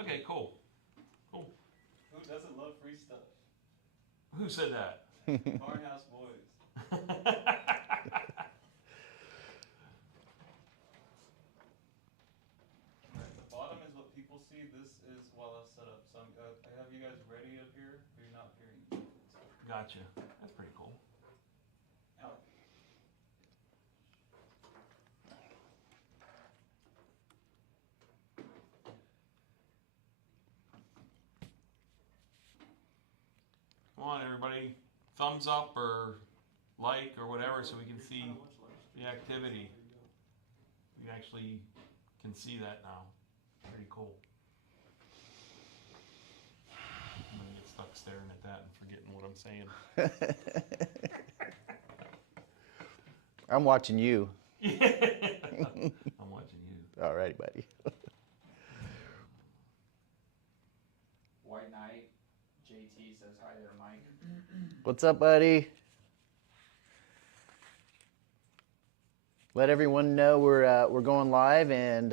Okay, cool. Cool. Who doesn't love free stuff? Who said that? Barnhouse boys. Alright, the bottom is what people see. This is while I set up. So I have you guys ready up here, but you're not hearing me. Gotcha. That's pretty cool. Out. Come on, everybody. Thumbs up or like or whatever so we can see the activity. We actually can see that now. Pretty cool. I'm going to get stuck staring at that and forgetting what I'm saying. I'm watching you. I'm watching you. All right, buddy. White Knight, JT says hi there, Mike. What's up, buddy? Let everyone know we're going live and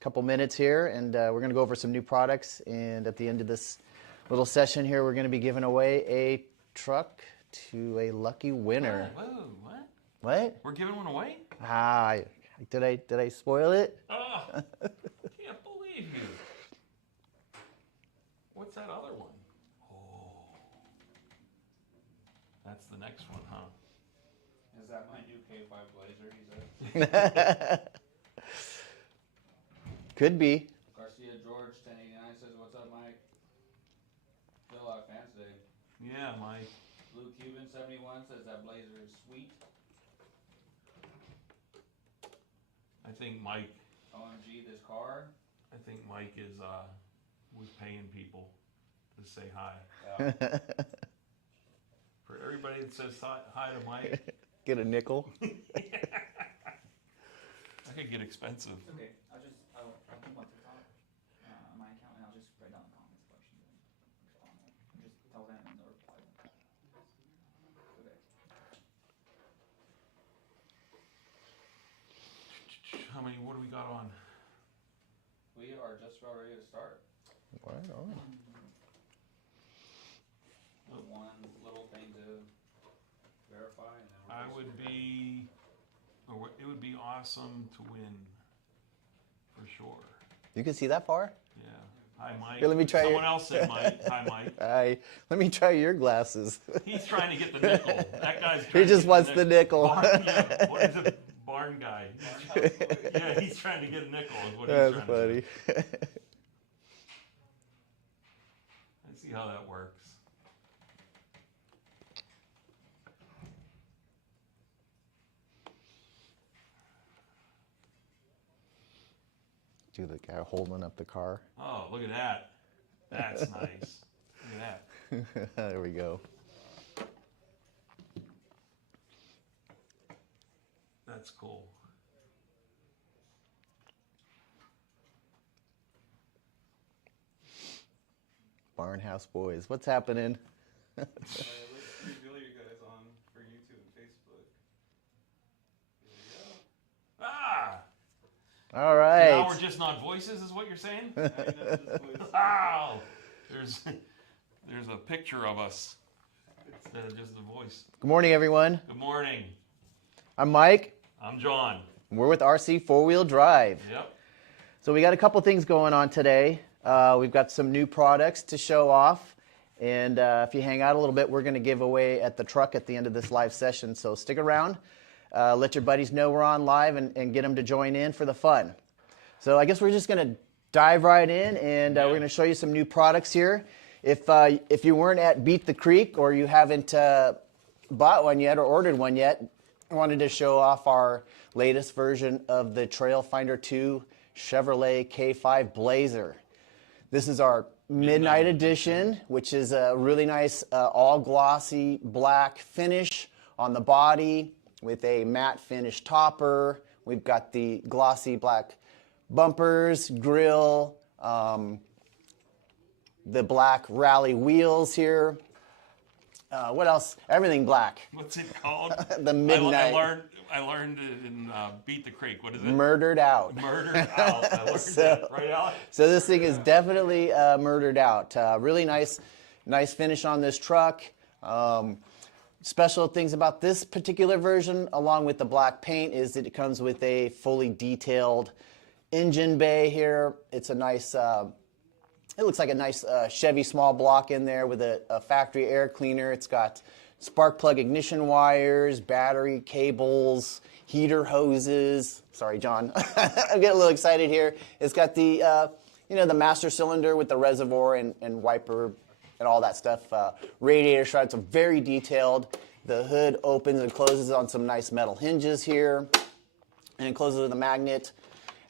couple minutes here, and we're going to go over some new products. And at the end of this little session here, we're going to be giving away a truck to a lucky winner. Whoa, what? What? We're giving one away? Ah, did I spoil it? Oh, can't believe you. What's that other one? Oh, that's the next one, huh? Is that my new K5 Blazer, he said? Could be. Garcia George 1089 says, what's up, Mike? Still a lot of fans today. Yeah, Mike. Blue Cuban 71 says that Blazer is sweet. I think Mike. OMG, this car. I think Mike is was paying people to say hi. Yeah. For everybody that says hi to Mike. Get a nickel. That could get expensive. Okay, I'll keep on TikTok, my account, and I'll just write down the comments questions and respond. Just tell them and they'll reply. Okay. What do we got on? We are just about ready to start. Right on. One little thing to verify, and then we're it would be awesome to win, for sure. You can see that far? Yeah. Hi, Mike. Here, let me try Someone else said Mike. Hi, Mike. Hi. Let me try your glasses. He's trying to get the nickel. That guy's He trying just to get wants the nickel. Yeah, what is it? Barn guy. Yeah, he's trying to get a nickel is what That's he's trying funny. to do. Let's see how that works. Do the guy holding up the car. Oh, look at that. That's nice. Look at that. There we go. That's cool. Barnhouse Boys. What's happening? Let's reveal you guys on for YouTube and Facebook. There you Ah! All So right. now we're just not voices, is what you're saying? go. Now you know this voice. Wow! There's a picture of us instead of just the voice. Good morning, everyone. Good morning. I'm Mike. I'm John. We're with RC Four Wheel Drive. Yep. So we got a couple things going on today. We've got some new products to show off. And if you hang out a little bit, we're going to give away at the truck at the end of this live session. So stick around. Let your buddies know we're on live and get them to join in for the fun. So I guess we're just going to dive right in, and we're going to show you some new products here. If you weren't at Beat the Creek or you haven't bought one yet or ordered one yet, I wanted to show off our latest version of the Trail Finder 2 Chevrolet K5 Blazer. This is our Midnight Edition, which is a really nice all glossy black finish on the body with a matte finish topper. We've got the glossy black bumpers, grille, the black rally wheels here. What else? Everything black. What's it called? The midnight. I learned it in Beat the Creek. What is it? Murdered out. Murdered out. I learned that. Right, Alex? So this thing is definitely murdered out. Really nice finish on this truck. Special things about this particular version, along with the black paint, is that it comes with a fully detailed engine bay here. It's a nice, it looks like a nice Chevy small block in there with a factory air cleaner. It's got spark plug ignition wires, battery cables, heater hoses. Sorry, John. I'm getting a little excited here. It's got the, the master cylinder with the reservoir and wiper and all that stuff. Radiator shrouds are very detailed. The hood opens and closes on some nice metal hinges here, and it closes with a magnet.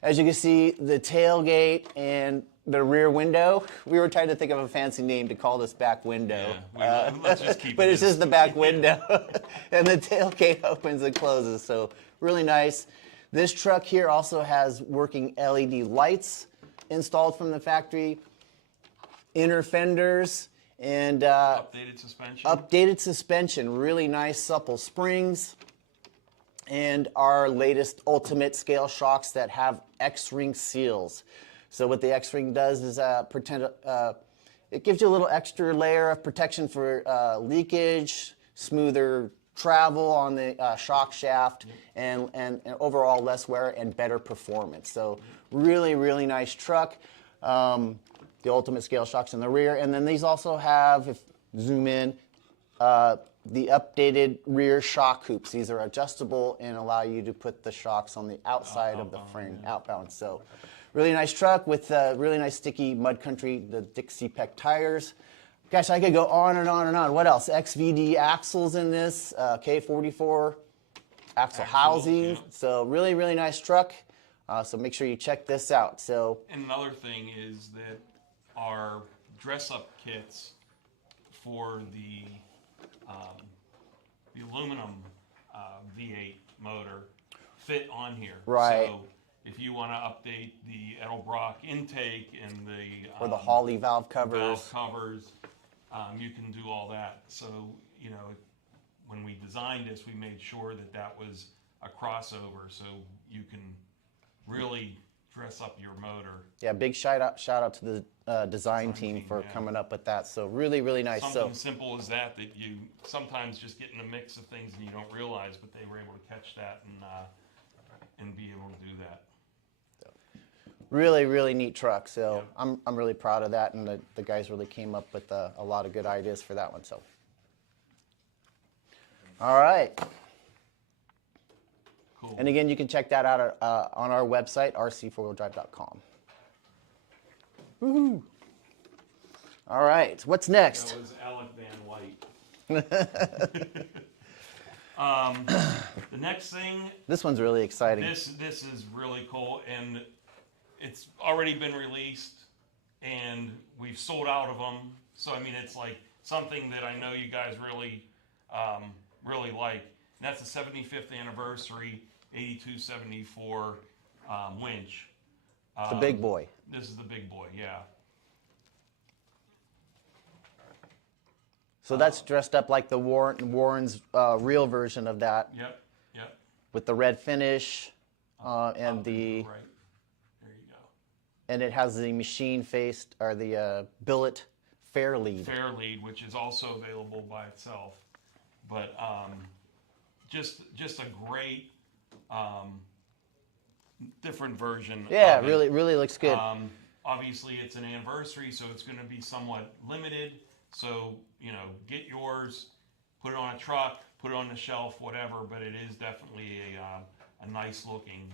As you can see, the tailgate and the rear window, we were trying to think of a fancy name to call this back window. Yeah, let's just keep but it it's just the back window. And the tailgate opens and closes, so really nice. This truck here also has working LED lights installed from the factory, inner fenders, and updated suspension, really nice supple springs, and our latest ultimate scale shocks that have X-ring seals. So what the X-ring does is it gives you a little extra layer of protection for leakage, smoother travel on the shock shaft, and overall less wear and better performance. So really, really nice truck. The ultimate scale shocks in the rear. And then these also have, if zoom in, the updated rear shock hoops. These are adjustable and allow you to put the shocks on the outside of the frame, outbound. So really nice truck with really nice sticky Mud Country, the Dixie Peck tires. Gosh, I could go on and on and on. What else? XVD axles in this, K44 axle housing. Yeah. So really, really nice truck. So make sure you check this out. So, and another thing is that our dress-up kits for the aluminum V8 motor fit on here. Right. So if you want to update the Edelbrock intake and or the Hawley valve covers, you can do all that. So when we designed this, we made sure that was a crossover, so you can really dress up your motor. Yeah, big shout out to the design team for coming up with that. So really, really nice. Something simple as that you sometimes just get in a mix of things and you don't realize, but they were able to catch that and be able to do that. Really, really neat truck. So yeah. I'm really proud of that, and the guys really came up with a lot of good ideas for that one. So, all right. Cool. And again, you can check that out on our website, rc4wheeldrive.com. Woohoo! All right, what's next? That was Alec Van White. The next thing. This one's really exciting. This is really cool, and it's already been released, and we've sold out of them. So I mean, it's like something that I know you guys really, really like. And that's the 75th anniversary 8274 winch. The big boy. This is the big boy, yeah. So that's dressed up like the Warren's real version of that. Yep. With the red finish and the. Right. There you go. And it has the machine faced or the billet fair lead. Fair lead, which is also available by itself, but just a great different version. Yeah, of it. really looks good. Obviously, it's an anniversary, so it's going to be somewhat limited. So get yours, put it on a truck, put it on the shelf, whatever. But it is definitely a nice looking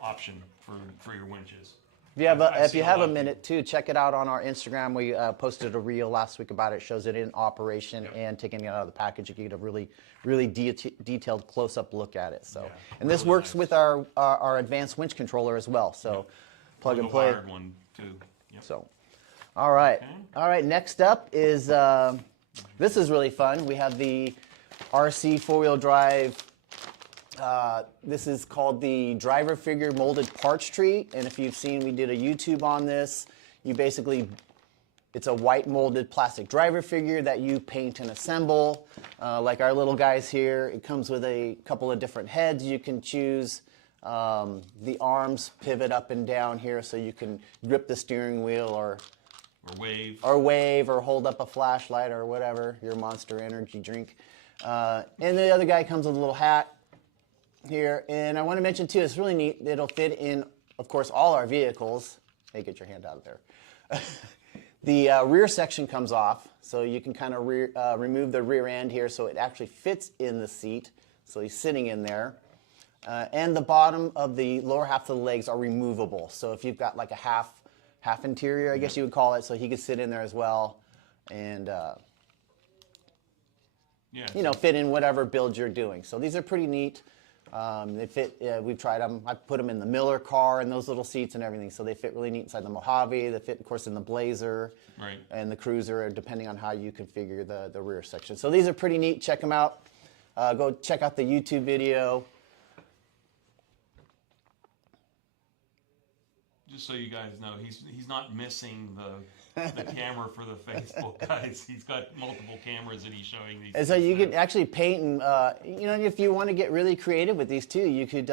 option for your winches. If you have a minute too, check it out on our Instagram. We posted a reel last week about it. It shows it in operation and taking it out of the package. You get a really detailed close-up look at it. So, and this really works nice. with our advanced winch controller as well. So, plug and play. The wired one too. Yep. So, all right, Okay. all right. Next up is this is really fun. We have the RC four-wheel drive. This is called the driver figure molded parts tree, and if you've seen, we did a YouTube on this. You basically It's a white molded plastic driver figure that you paint and assemble. Like our little guys here, it comes with a couple of different heads you can choose. The arms pivot up and down here so you can grip the steering wheel or wave or hold up a flashlight or whatever, your Monster Energy drink. And the other guy comes with a little hat here. And I want to mention too, it's really neat. It'll fit in, of course, all our vehicles. Hey, get your hand out of there. The rear section comes off, so you can kind of remove the rear end here so it actually fits in the seat. So he's sitting in there. And the bottom of the lower half of the legs are removable. So if you've got like a half interior, I guess you would call it, so he could sit in there as well and fit in whatever build you're doing. So these are pretty neat. They fit, we've tried them. I put them in the Miller car and those little seats and everything, so they fit really neat inside the Mojave. They fit, of course, in the Blazer and the Cruiser, depending on how you configure the rear section. So these are pretty neat. Check them out. Go check out the YouTube video. Just so you guys know, he's not missing the camera for the Facebook guys. He's got multiple cameras that he's showing these. And so you can actually paint, and if you want to get really creative with these too, you could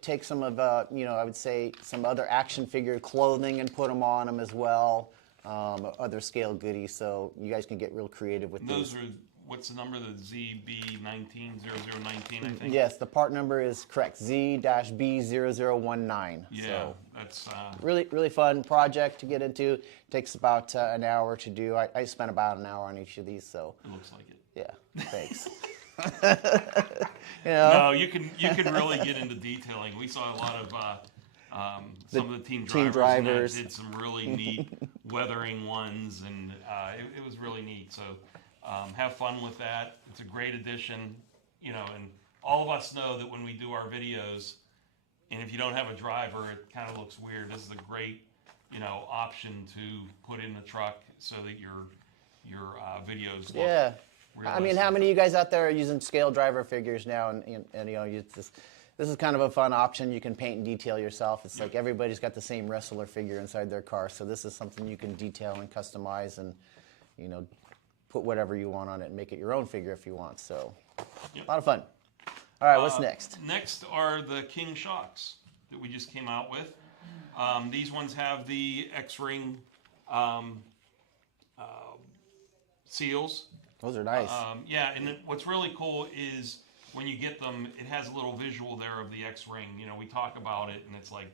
take some of, I would say some other action figure clothing and put them on them as well, other scale goodies. So you guys can get real creative with these. Those are. What's the number? The ZB190019, I think. Yes, the part number is correct. Z-B0019. Yeah, so that's really fun project to get into. Takes about an hour to do. I spent about an hour on each of these, so. It looks like it. Yeah, thanks. No, you can really get into detailing. We saw a lot of some of the team drivers. Did some really neat weathering ones, and it was really neat. So. Have fun with that. It's a great addition, and all of us know that when we do our videos, and if you don't have a driver, it kind of looks weird. This is a great, option to put in the truck so that your videos look realistic. I mean, how many of you guys out there are using scale driver figures now? And this is kind of a fun option. You can paint and detail yourself. It's like everybody's got the same wrestler figure inside their car, so this is something you can detail and customize and, put whatever you want on it and make it your own figure if you want. So, a lot of fun. All right, what's next? Next are the King shocks that we just came out with. These ones have the X-ring seals. Those are nice. And what's really cool is when you get them, it has a little visual there of the X-ring. We talk about it, and it's like,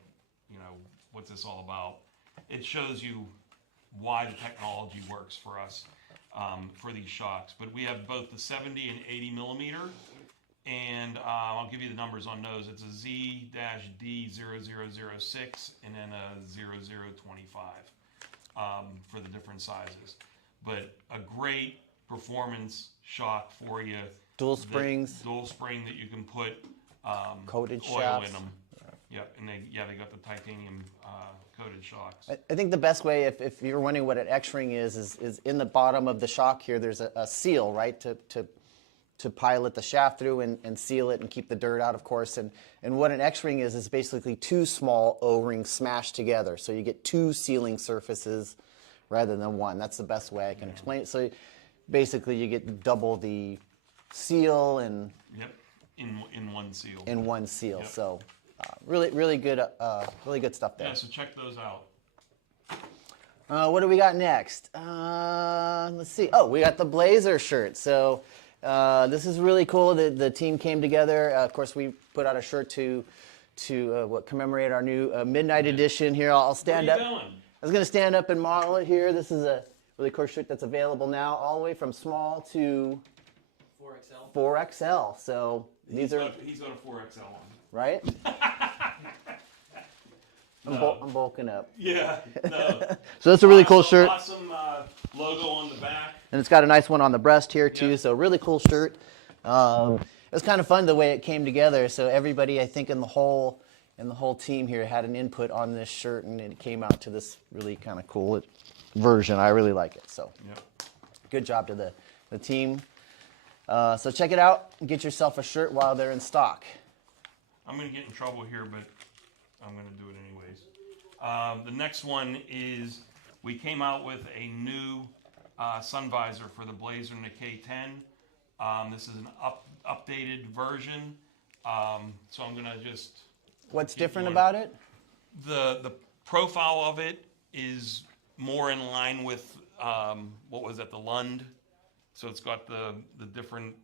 what's this all about? It shows you why the technology works for us. For these shocks, but we have both the 70 and 80 millimeter, and I'll give you the numbers on those. It's a Z-D0006 and then a 0025 for the different sizes. But a great performance shock for you. Dual springs. Dual spring that you can put coated oil shafts. in them. Yeah, and they got the titanium coated shocks. I think the best way, if you're wondering what an X-ring is in the bottom of the shock here, there's a seal, right, to pilot the shaft through and seal it and keep the dirt out, of course. And what an X-ring is basically two small O-rings smashed together. So you get two sealing surfaces rather than one. That's the best way I can explain it. So basically you get double the seal and... Yep, in one seal. In one seal, yep. So... really good stuff there. Yeah, so check those out. What do we got next? Let's see. Oh, we got the Blazer shirt. So this is really cool. The team came together. Of course, we put out a shirt to commemorate our new midnight edition. Here, I'll stand up. Where are you going? I was going to stand up and model it here. This is a really cool shirt that's available now, all the way from small to 4XL. 4XL. So He's got a 4XL on. Right? No. I'm bulking up. Yeah, no. So that's a really cool shirt. Awesome logo on the back. And it's got a nice one on the breast here too, Yep. so really cool shirt. It was kind of fun the way it came together. So everybody, I think, in the whole team here had an input on this shirt, and it came out to this really kind of cool version. I really like it. So Yep. good job to the team. So check it out and get yourself a shirt while they're in stock. I'm going to get in trouble here, but I'm going to do it anyways. The next one is we came out with a new sun visor for the Blazer and the K10. This is an updated version. So I'm gonna just. What's different about it? The profile of it is more in line with what was it, the Lund. So it's got the different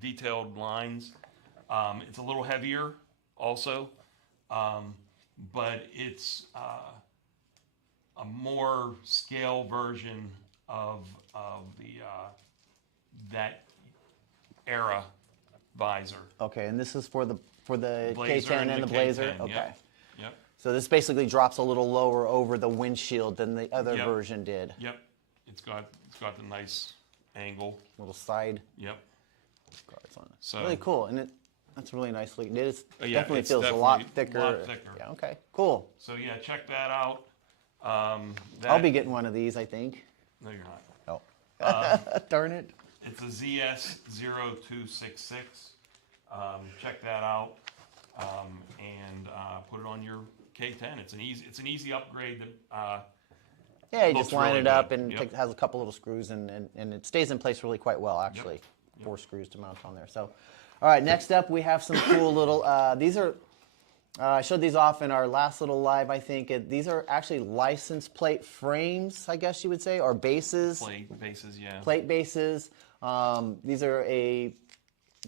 detailed lines. It's a little heavier also, but it's a more scale version of the that era visor. Okay, and this is for the Blazer K10 and the Blazer. K10, Okay. Yep. So this basically drops a little lower over the windshield than the other Yep. version did. Yep. It's got the nice angle. Little side Yep. guards on it. So- really cool, and that's really nicely. It is, Yeah, definitely it's feels a lot definitely thicker. a lot thicker. Yeah. Okay. Cool. So yeah, check that out. I'll be getting one of these, I think. No, you're not. Oh. Darn it. It's a ZS0266. Check that out and put it on your K10. It's an easy upgrade that Yeah, you looks just line really it up good. and Yep. has a couple little screws, and it stays in place really quite well, actually. Yep. 4 screws to mount on there. So, all right, next up we have some cool little, these are, I showed these off in our last little live, I think. These are actually license plate frames, I guess you would say, or bases. plate bases, yeah. Plate bases. These are a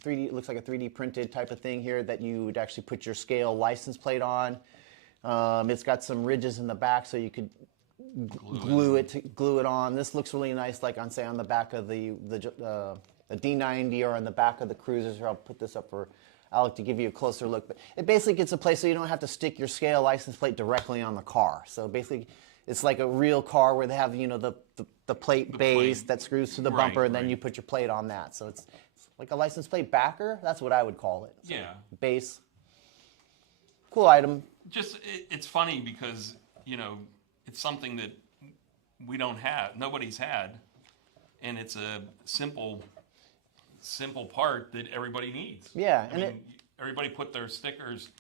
3D, it looks like a 3D printed type of thing here that you would actually put your scale license plate on. It's got some ridges in the back so you could glue it on. This looks really nice, like on, say, on the back of the D90 or on the back of the Cruisers. I'll put this up for Alec to give you a closer look. But it basically gets a place so you don't have to stick your scale license plate directly on the car. So basically, it's like a real car where they have, you know, the plate base that screws to the Right, bumper, and then right. you put your plate on that. So it's like a license plate backer. That's what I would call it. So Yeah. base. Cool item. Just it's funny because it's something that we don't have, nobody's had, and it's a simple part that everybody needs. Yeah, I and mean, everybody put their stickers,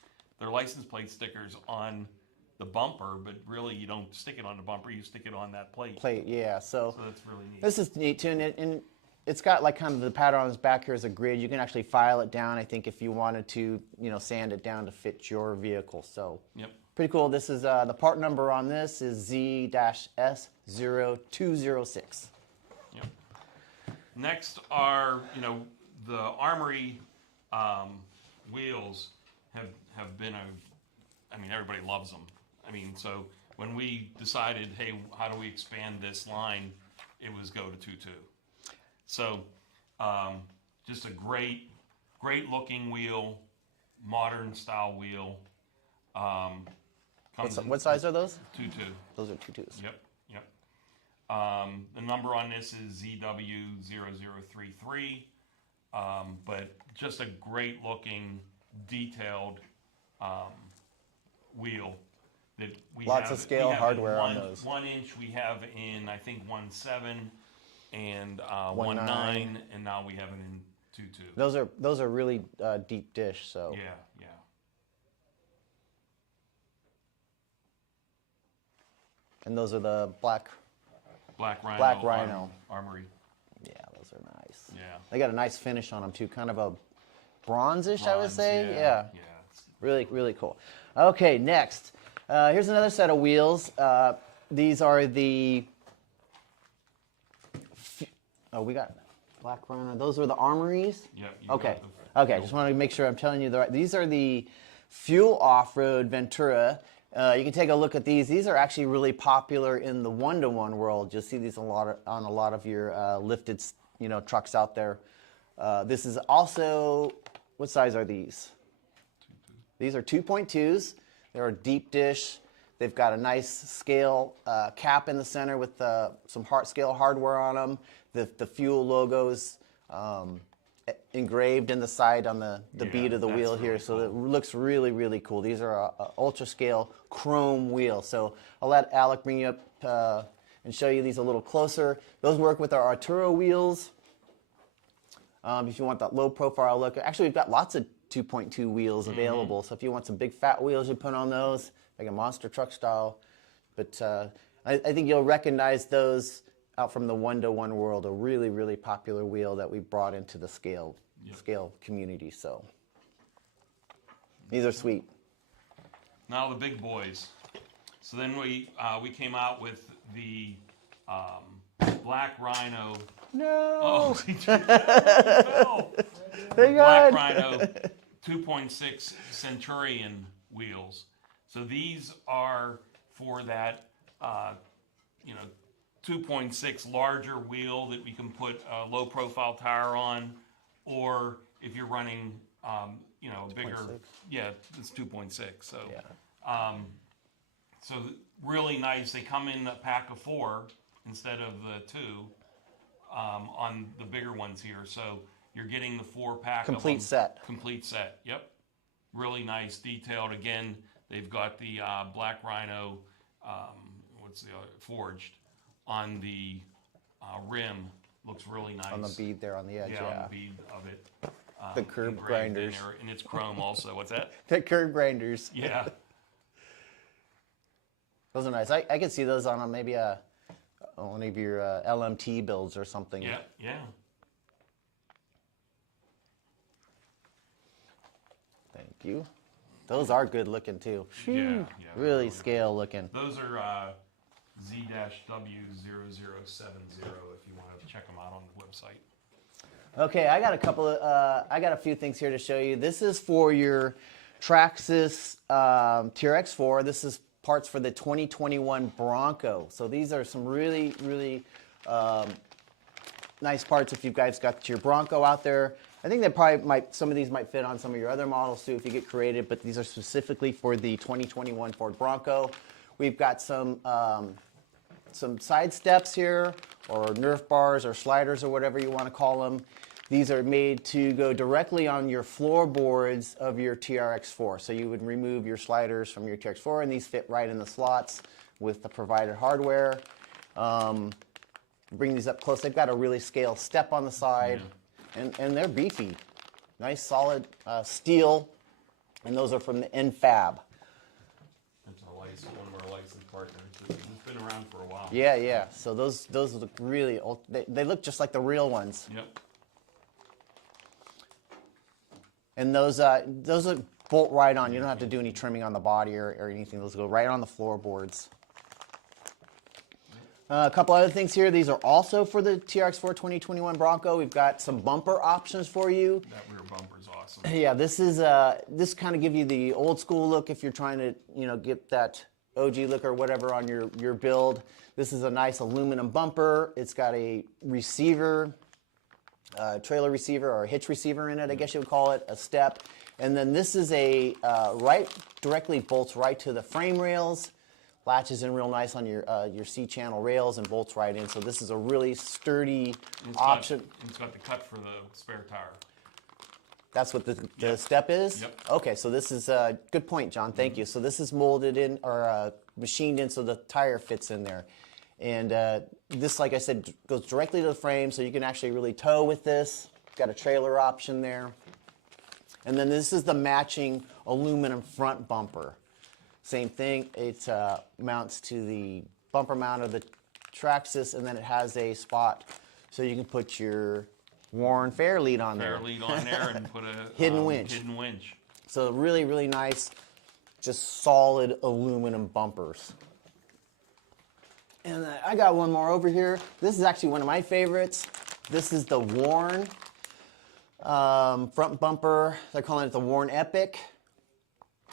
their license plate stickers on the bumper, but really you don't stick it on the bumper, you stick it on that plate. plate, yeah. So that's really neat. this is neat too, and it's got like kind of the pattern on its back here as a grid. You can actually file it down, I think, if you wanted to, sand it down to fit your vehicle. So Yep. pretty cool. This is the part number on this is Z-S0206. Yep. Next are, the Armory wheels have been everybody loves them. So when we decided, hey, how do we expand this line, it was go to 2.2. So just a great looking wheel, modern style wheel. What size are those? 2.2. Those are 2.2s. Yep. The number on this is ZW0033, but just a great looking, detailed wheel that we have. Lots of scale we have hardware in on those. 1 inch we have in, I think, 1.7 and 1.9. 1.9, and now we have it in 2.2. Those are really deep dish. So Yeah. and those are the black. Black Rhino. Black Rhino. Armory. Yeah, those are nice. Yeah. They got a nice finish on them too, kind of a bronzish, I would Bronze, say. Yeah. Really, really cool. Okay, next. Here's another set of wheels. These are the. We got Black Rhino. Those are the Armories. Yep. Okay. Okay. Just want to make sure I'm telling you the right. These are the Fuel Off-Road Ventura. You can take a look at these. These are actually really popular in the one-to-one world. You'll see these on a lot of your lifted, trucks out there. This is also, what size are these? 2.2. These are 2.2s. They're a deep dish. They've got a nice scale cap in the center with some scale hardware on them. The fuel logos engraved in the side on the bead of the wheel here. Really So cool. it looks really, really cool. These are a ultra scale chrome wheel. So I'll let Alec bring you up and show you these a little closer. Those work with our Arturo wheels. If you want that low profile look, actually we've got lots of 2.2 wheels available. So if you want some big fat wheels, you put on those, like a monster truck style. But I think you'll recognize those out from the 1-to-1 world, a really, really popular wheel that we brought into the scale community. So these are sweet. Now the big boys. So then we came out with the Black Rhino. No. Oh, no. Thank Black God. Rhino 2.6 Centurion wheels. So these are for that, 2.6 larger wheel that we can put a low profile tire on, or if you're running, bigger, 2.6. yeah, it's 2.6. So, Yeah. so really nice. They come in a pack of 4 instead of the 2 on the bigger ones here. So you're getting the 4-pack. Complete set. Complete set. Yep. Really nice, detailed. Again, they've got the Black Rhino, forged on the rim. Looks really nice. On the bead there on the edge, Yeah, on the bead of it. The curb engraved in grinders. there, and it's chrome also. What's that? The curb grinders. Yeah. Those are nice. I could see those on maybe one of your LMT builds or something. Yeah, yeah. Thank you. Those are good looking too. Yeah, yeah, Really really scale looking. Those are Z-W0070 if you want to check them out on the website. Okay, I got a few things here to show you. This is for your Traxxas TRX4. This is parts for the 2021 Bronco. So these are some really, really nice parts if you guys got your Bronco out there. I think some of these might fit on some of your other models too if you get creative, but these are specifically for the 2021 Ford Bronco. We've got some side steps here, or Nerf bars or sliders or whatever you want to call them. These are made to go directly on your floorboards of your TRX4. So you would remove your sliders from your TRX4 and these fit right in the slots with the provided hardware. Bring these up close. They've got a really scaled step on the side, and they're beefy. Nice solid steel, and those are from the Enfab. That's one of our licensed partners. It's been around for a while. Yeah, yeah. So those look really old. They look just like the real ones. Yep. And those bolt right on. You don't have to do any trimming on the body or anything. Those go right on the floorboards. A couple other things here. These are also for the TRX4 2021 Bronco. We've got some bumper options for you. That rear bumper is awesome. Yeah, this kind of give you the old school look if you're trying to get that OG look or whatever on your build. This is a nice aluminum bumper. It's got a receiver, trailer receiver or a hitch receiver in it, I guess you would call it, a step. And then this is a directly bolts right to the frame rails, latches in real nice on your C-channel rails and bolts right in. So this is a really sturdy option. It's got the cut for the spare tire. That's what the step is? Yep. Okay, so this is a good point, John. Thank you. So this is molded in or machined in so the tire fits in there. And this, like I said, goes directly to the frame, so you can actually really tow with this. Got a trailer option there. And then this is the matching aluminum front bumper. Same thing, it mounts to the bumper mount of the Traxxas, and then it has a spot so you can put your Warren Fair lead on there. Fair lead on there and put a Hidden winch. Hidden winch. So really, really nice, just solid aluminum bumpers. And I got one more over here. This is actually one of my favorites. This is the Warren front bumper. They're calling it the Warren Epic.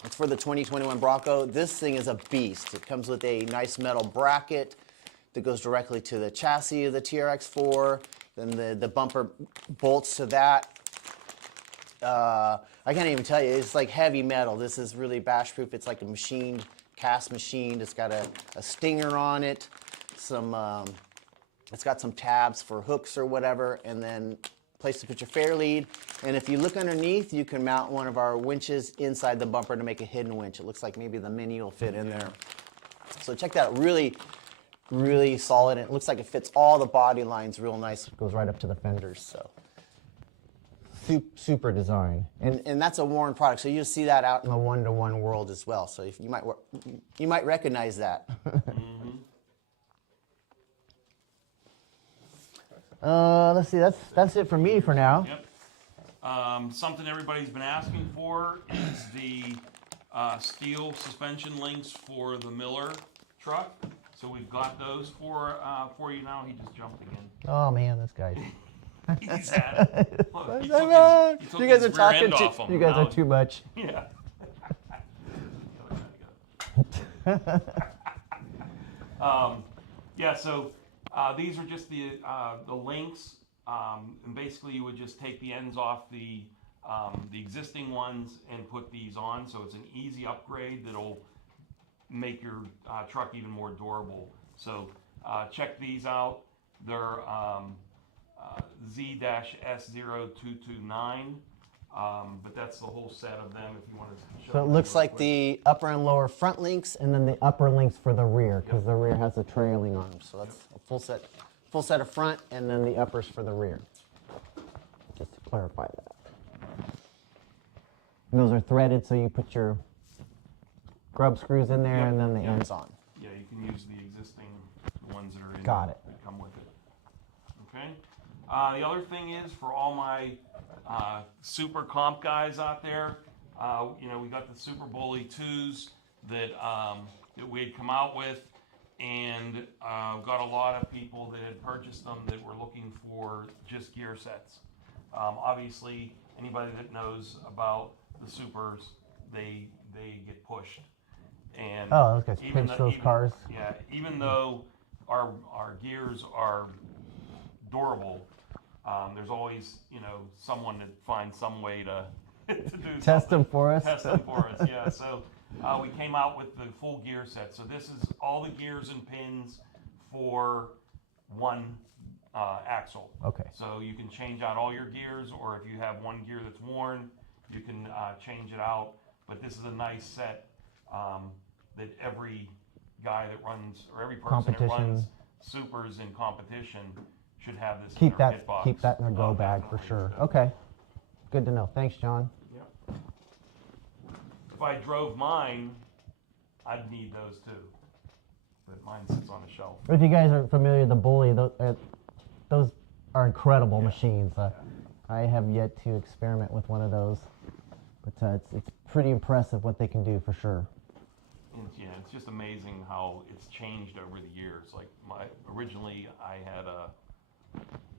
It's for the 2021 Bronco. This thing is a beast. It comes with a nice metal bracket that goes directly to the chassis of the TRX4. Then the bumper bolts to that. I can't even tell you, it's like heavy metal. This is really bash proof. It's like a cast machined. It's got a stinger on it. It's got some tabs for hooks or whatever, and then place to put your fair lead. And if you look underneath, you can mount one of our winches inside the bumper to make a hidden winch. It looks like maybe the Mini will fit in there. So check that out. Really, really solid. And it looks like it fits all the body lines real nice. It goes right up to the fenders. So super design. And that's a Warren product. So you'll see that out in the one-to-one world as well. So if you might recognize that. Mm-hmm. Let's see. That's it for me for now. Yep. Something everybody's been asking for is the steel suspension links for the Miller truck. So we've got those for you now. He just jumped again. Oh man, this guy. He's at it. Look, he took You guys his are rear talking end off too. him. You guys Now are too much. Yeah. Yeah, so these are just the links, and basically you would just take the ends off the existing ones and put these on. So it's an easy upgrade that'll make your truck even more durable. So check these out. They're Z-S0229. But that's the whole set of them if you want to show So it them looks real like quick. the upper and lower front links, and then the upper links for the rear, because the rear has a trailing on them. So that's a full set of front, and then the uppers for the rear. Just to clarify that. And those are threaded, so you put your grub screws in there, Yep. and then the Yep. ends on. Yeah, you can use the existing ones that are in Got it. that come with it. Okay. The other thing is for all my super comp guys out there, we got the Super Bully 2s that we had come out with, and got a lot of people that had purchased them that were looking for just gear sets. Obviously, anybody that knows about the supers, they get pushed. And Oh, those guys even pinch though- those even- cars. Yeah, even though our gears are durable, there's always someone that finds some way to do Test something. them for us. Test them for us, yeah. So we came out with the full gear set. So this is all the gears and pins for one axle. Okay. So you can change out all your gears, or if you have one gear that's worn, you can change it out. But this is a nice set that every guy that runs, or every person that Competition. runs supers in competition should have this in Keep their that kit box. keep that in their go Oh, bag for definitely. sure. Okay. Good to know. Thanks, John. Yep. If I drove mine, I'd need those too. But mine sits on a shelf. If you guys are familiar with the Bully, those are incredible machines. I have yet to experiment with one of those, but it's pretty impressive what they can do for sure. And, it's just amazing how it's changed over the years. Like originally I had a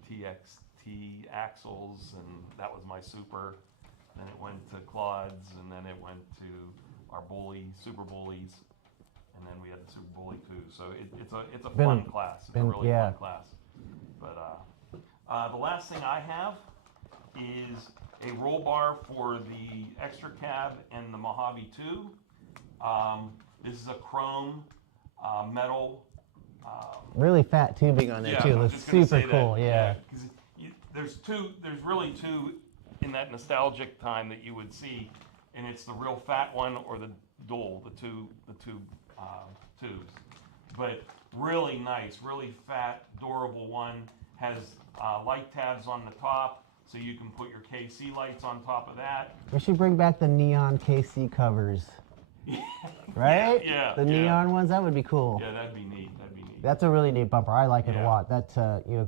TXT axles, and that was my super. Then it went to Claude's, and then it went to our Super Bullies, and then we had the Super Bully 2. So it's a fun class. It's a really fun class. But the last thing I have is a roll bar for the extra cab and the Mojave 2. This is a chrome metal. Really fat tubing on there Yeah, too. I was Looks just gonna super say cool. that. Yeah. 'Cause there's really two in that nostalgic time that you would see, and it's the real fat one or the dual, the two tubes. But really nice, really fat, durable one. Has light tabs on the top, so you can put your KC lights on top of that. We should bring back the neon KC covers. Right? Yeah, The yeah. neon ones. That would be cool. Yeah, that'd be neat. That's a really neat bumper. I like it a Yeah. lot. That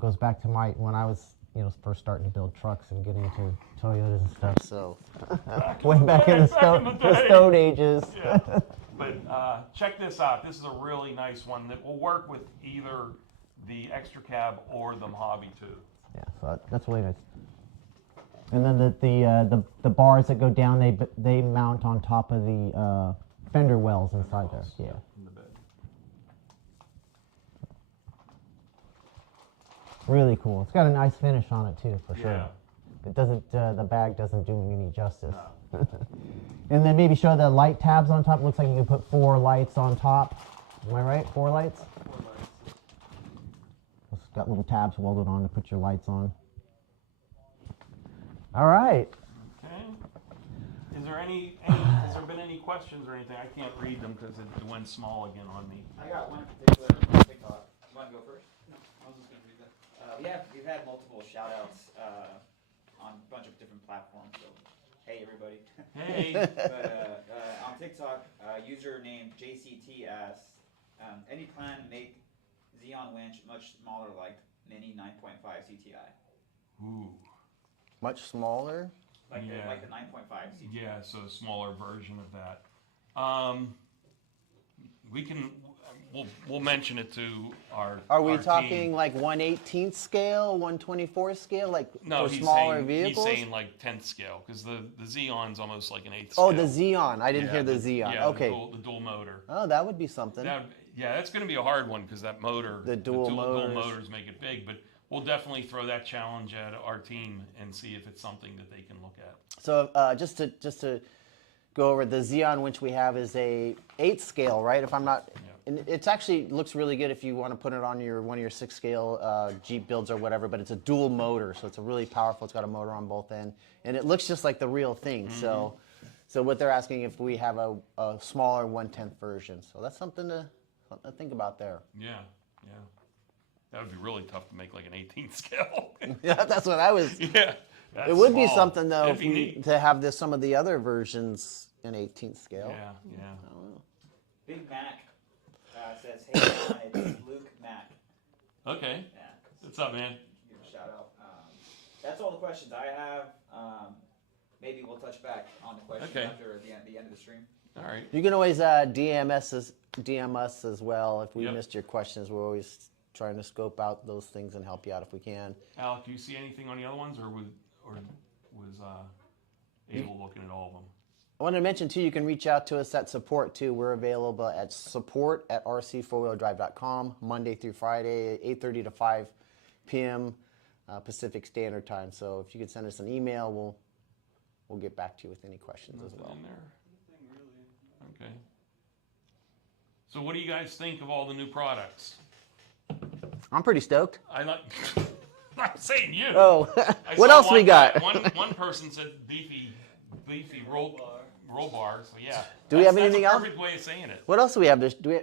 goes back to when I was first starting to build trucks and getting into Toyotas and stuff. So way back in the Stone Ages. Yeah. But check this out. This is a really nice one that will work with either the extra cab or the Mojave 2. Yeah, so that's really nice. And then the bars that go down, they mount on top of the fender wells inside there. Yeah. In the bed. Really cool. It's got a nice finish on it too, for sure. Yeah. It doesn't. The bag doesn't do me any justice. And then maybe show the light tabs on top. Looks like you can put 4 lights on top. Am I right? 4 lights. 4 lights. It's got little tabs welded on to put your lights on. All right. Okay. Has there been any questions or anything? I can't read them because it went small again on me. I got one particular TikTok. You want to go first? No, I was just gonna read that. We've had multiple shout outs on a bunch of different platforms, so hey everybody. Hey. But on TikTok, username JCT asks, any plan to make Xeon winch much smaller like Mini 9.5 CTI. Ooh. Much smaller. Like Yeah. the 9.5 CTI. Yeah, so a smaller version of that. We can, we'll mention it to our. Are we our talking team. like 1/18th scale, 1/24 scale, like No, for he's smaller saying, vehicles? He's saying like 10th scale, because the Xeon's almost like an 8th Oh, scale. the Xeon. I didn't Yeah, hear the Xeon. Yeah, Okay. the dual motor. Oh, that would be something. Yeah, that's going to be a hard one because that motor, The dual motors. motors make it big. But we'll definitely throw that challenge at our team and see if it's something that they can look at. So just to go over, the Xeon winch we have is a 8th scale, right? If I'm not, and it actually looks really good if you want to put it on one of your 6th scale Jeep builds or whatever. But it's a dual motor, so it's a really powerful. It's got a motor on both ends, and it looks just like the real thing. So what they're asking if we have a smaller 1/10 version. So that's something to think about there. Yeah. That would be really tough to make like an 18th scale. Yeah, that's what I was. Yeah. It would be small. something though That'd be neat. to have some of the other versions in 18th scale. Yeah. I don't know. Big Mac says, "Hey John, it's Luke Mac." Okay. Yeah. What's up, man? Give a shout out. That's all the questions I have. Maybe we'll touch back on the questions Okay. after the end of the stream. All right. You can always DM us as well if we Yep. missed your questions. We're always trying to scope out those things and help you out if we can. Alec, do you see anything on the other ones, or was Abel looking at all of them? I wanted to mention too, you can reach out to us at support too. We're available at support@rc4wheeldrive.com Monday through Friday, 8:30 to 5 p.m. Pacific Standard Time. So if you could send us an email, we'll get back to you with any questions as well. In there? Okay. So what do you guys think of all the new products? I'm pretty stoked. I like. I'm saying you. Oh, I what saw else we one got? guy- one person said beefy roll bar. So yeah. Do we have That's anything a else? perfect way of saying it. What else do we have? Do we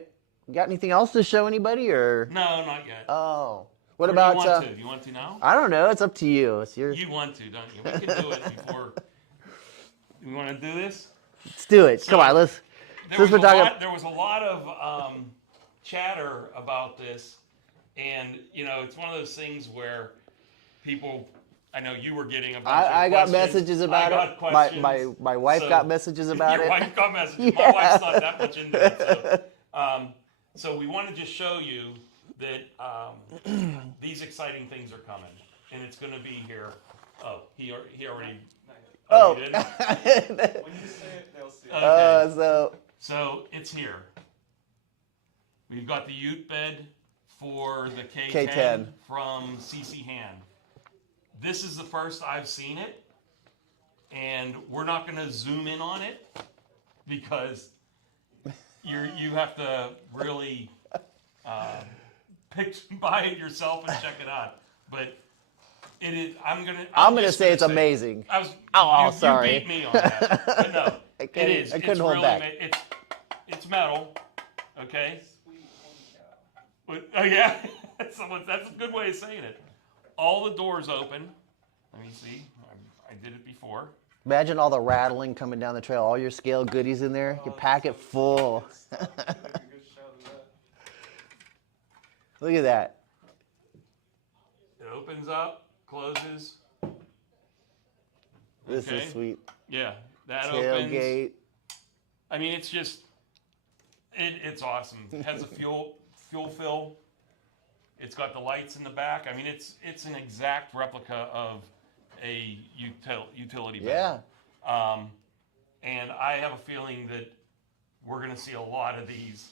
got anything else to show anybody or? No, not yet. Oh, what Or about? do you want to? Do you want to now? I don't know. It's up to you. It's your. You want to, don't you? We can do it before. You want to do this? Let's do it. Come So, on, let's. There Since was, we're talking. there was a lot of chatter about this, and it's one of those things where people. I know you were getting a bunch of I got questions. messages about I got it. questions. My wife So- got messages about Your it. wife got messages. Yeah. My wife's not that much into it. So we want to just show you that these exciting things are coming, and it's going to be here. Oh, he already. Oh. He did? When you say it, they'll see it. Okay. So So it's here. We've got the Ute bed for the K10, K10. from CC Hand. This is the first I've seen it, and we're not going to zoom in on it because you have to really buy it yourself and check it out. But it is. I'm gonna just say it's amazing. I was. Oh, you sorry. beat me on that. But no, I couldn't- it is. I couldn't it's hold really back. It's metal. Okay. Oh yeah, that's a good way of saying it. All the doors open. Let me see. I did it before. Imagine all the rattling coming down the trail. All your scale goodies in there. You pack it full. Take a good shot of that. Look at that. It opens up, closes. This Okay. is sweet. Yeah, that opens. Tailgate. I mean, it's just, it's awesome. It has a fuel fill. It's got the lights in the back. I mean, it's an exact replica of a utility bed. Yeah. And I have a feeling that we're going to see a lot of these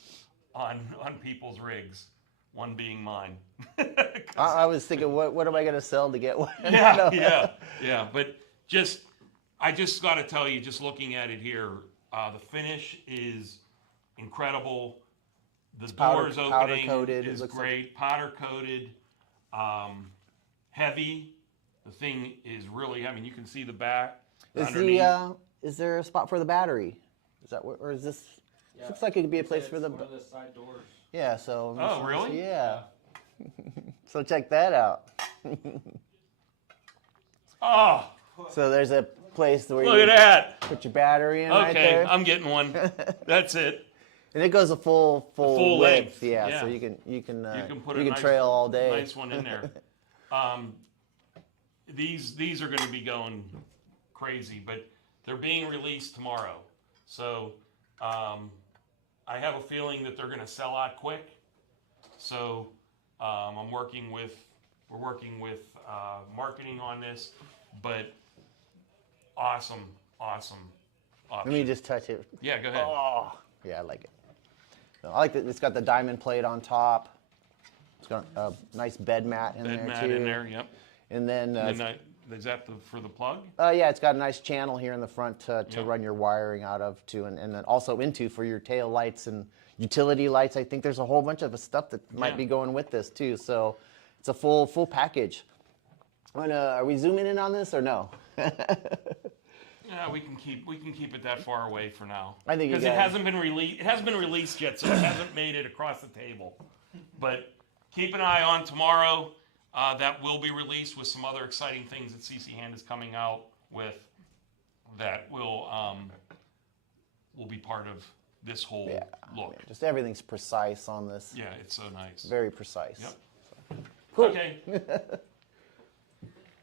on people's rigs. One being mine. I was thinking, what am I going to sell to get one? Yeah. But I just got to tell you, just looking at it here, the finish is incredible. The doors opening powder-coated. is It looks great. Powder coated, heavy. The thing is really. I mean, you can see the back. Underneath. Is there a spot for the battery? Is that or is this? Yeah. Looks like it could be a place It's for the. one of the side doors. Yeah. So. Oh, really? Yeah. So check that out. Oh, So there's a place where look you at that. put your battery in right Okay, there. I'm getting one. That's it. And it goes a full full length, Yeah, yeah. so you can put you a can trail all day. nice one in there. These are going to be going crazy, but they're being released tomorrow. So I have a feeling that they're going to sell out quick. So we're working with marketing on this, but awesome. Let me just touch it. Yeah, go ahead. Oh, yeah, I like it. So I like that it's got the diamond plate on top. It's got a nice bed mat in there Bed mat too. in there, yep. And then, And then is that for the plug? yeah, it's got a nice channel here in the front to run your wiring out of too, and then also into for your tail lights and utility lights. I think there's a whole bunch of stuff that might be going with this too. So it's a full package. Are we zooming in on this or no? Yeah, we can keep it that far away for now. I think because it hasn't been released. It hasn't been released yet, so it hasn't made it across the table. But keep an eye on tomorrow. That will be released with some other exciting things that CC Hand is coming out with. That will be part of this whole look. Yeah, just everything's precise on this. Yeah, it's so nice. Very precise. Yep. So. Cool. Okay.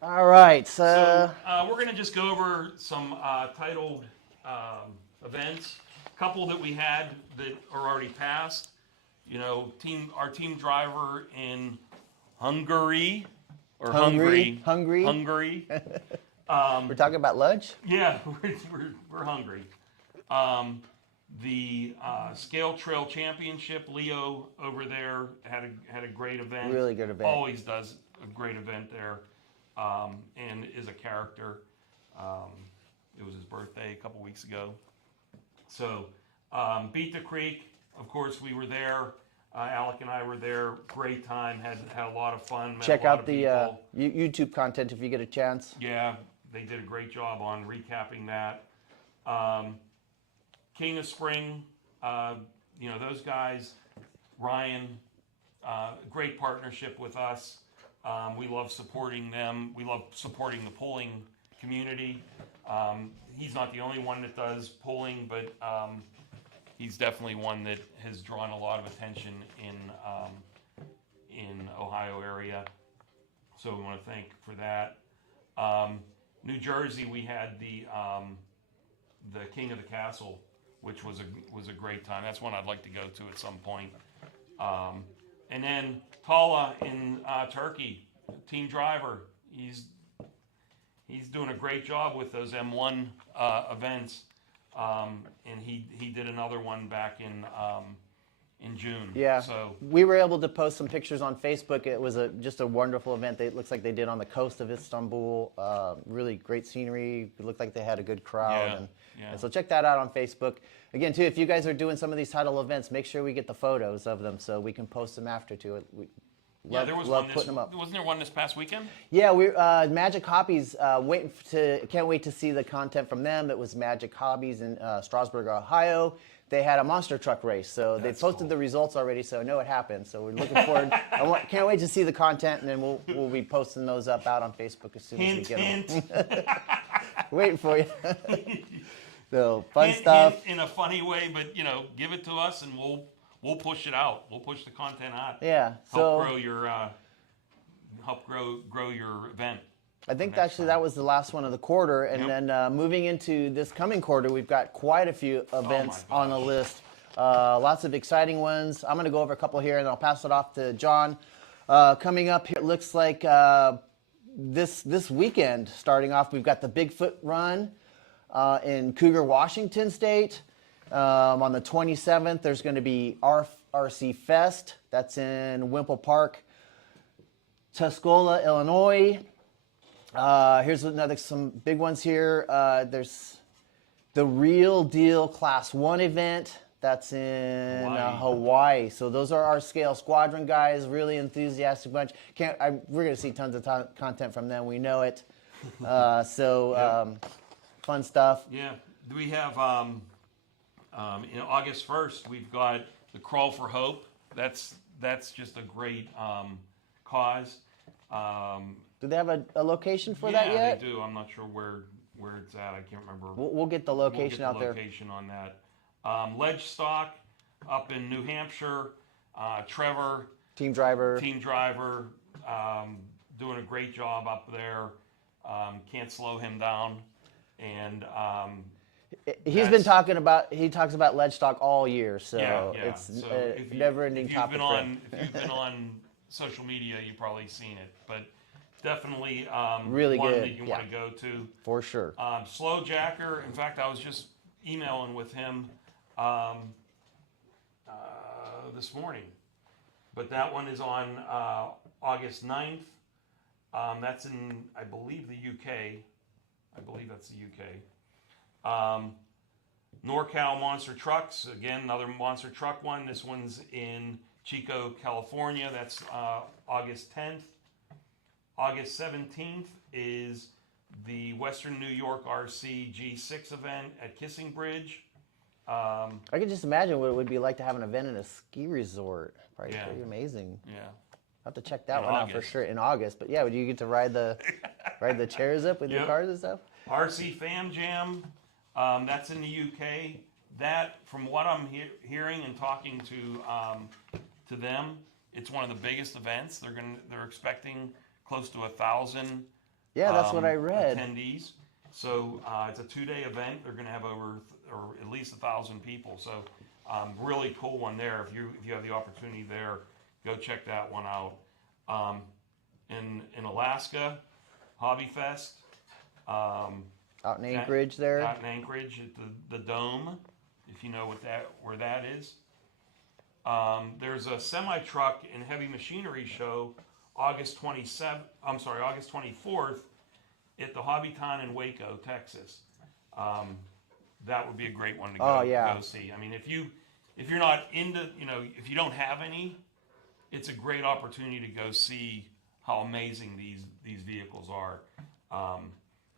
All right. So we're going to just go over some titled events. A couple that we had that are already passed. You know, our team driver in Hungary or Hungary. We're talking about lunch. Yeah, we're hungry. The Scale Trail Championship, Leo over there had a great event. Really good event. Always does a great event there. And is a character. It was his birthday a couple weeks ago. So, Beat the Creek, of course, we were there. Alec and I were there. Great time. Had a lot of fun. Check out the YouTube content if you get a chance. Yeah, they did a great job on recapping that. King of Spring, those guys, Ryan, great partnership with us. We love supporting them. We love supporting the pulling community. He's not the only one that does pulling, but he's definitely one that has drawn a lot of attention in Ohio area. So we want to thank for that. New Jersey, we had the King of the Castle, which was a great time. That's one I'd like to go to at some point. And then Tala in Turkey, team driver. He's doing a great job with those M1 events, and he did another one back in June. Yeah. So we were able to post some pictures on Facebook. It was just a wonderful event. It looks like they did on the coast of Istanbul. Really great scenery. It looked like they had a good crowd. And so check that out on Facebook. Again, too, if you guys are doing some of these title events, make sure we get the photos of them so we can post them after to it. there was love one. putting them up. Wasn't there one this past weekend? Yeah, we Magic Hobbies. Can't wait to see the content from them. It was Magic Hobbies in Strasburg, Ohio. They had a monster truck race, so they posted the results already. So I know it happened. So we're looking forward. Can't wait to see the content, and then we'll be posting those up out on Facebook as soon as we get them. Waiting for you. So fun stuff. In a funny way, but give it to us, and we'll push it out. We'll push the content out. Yeah. Help grow your event. I think actually that was the last one of the quarter, and then moving into this coming quarter, we've got quite a few events on the list. Lots of exciting ones. I'm going to go over a couple here, and I'll pass it off to John. Coming up here, it looks like this weekend, starting off, we've got the Bigfoot Run in Cougar, Washington State. On the 27th, there's going to be RC Fest. That's in Wimple Park, Tuscola, Illinois. Here's some big ones here. There's the Real Deal Class 1 event. That's in Hawaii. So those are our Scale Squadron guys. Really enthusiastic bunch. We're going to see tons of content from them. We know it. Fun stuff. Yeah. We have August 1st. We've got the Crawl for Hope. That's just a great cause. Do they have a location for that yet? Yeah, they do. I'm not sure where it's at. I can't remember. We'll get the location out there. Location on that. Ledge Stock. up in New Hampshire. Trevor, Team driver. team driver, doing a great job up there. Can't slow him down. And He's been talking about, he talks about ledge stock all year, so yeah. it's So a if you- never-ending if you've topic been for on, him. if you've been on social media, you've probably seen it. But definitely Really one good, that you yeah. want to go to. For sure. Slow Jacker. In fact, I was just emailing with him this morning. But that one is on August 9th. That's in, I believe, the UK. I believe that's the UK. NorCal Monster Trucks. Again, another monster truck one. This one's in Chico, California. That's August 10th. August 17th is the Western New York RC G6 event at Kissing Bridge. I can just imagine what it would be like to have an event in a ski resort. Probably Yeah. pretty amazing. Yeah. I'll have to check that In one out for August. sure in August. But yeah, would you get to ride the chairs up with your Yep. cars and stuff? RC Fam Jam, that's in the UK. That, from what I'm hearing and talking to them, it's one of the biggest events. They're expecting close to 1,000. Yeah, that's what I read. Attendees. So it's a 2-day event. They're going to have or at least 1,000 people. So really cool one there. If you have the opportunity there, go check that one out. In Alaska, Hobby Fest. Out in Anchorage there. Out in Anchorage at the Dome, if you know where that is. There's a semi-truck and heavy machinery show August 24th at the Hobbyton in Waco, Texas. That would be a great one to go see. I mean, if you're not into, if you don't have any, it's a great opportunity to go see how amazing these vehicles are.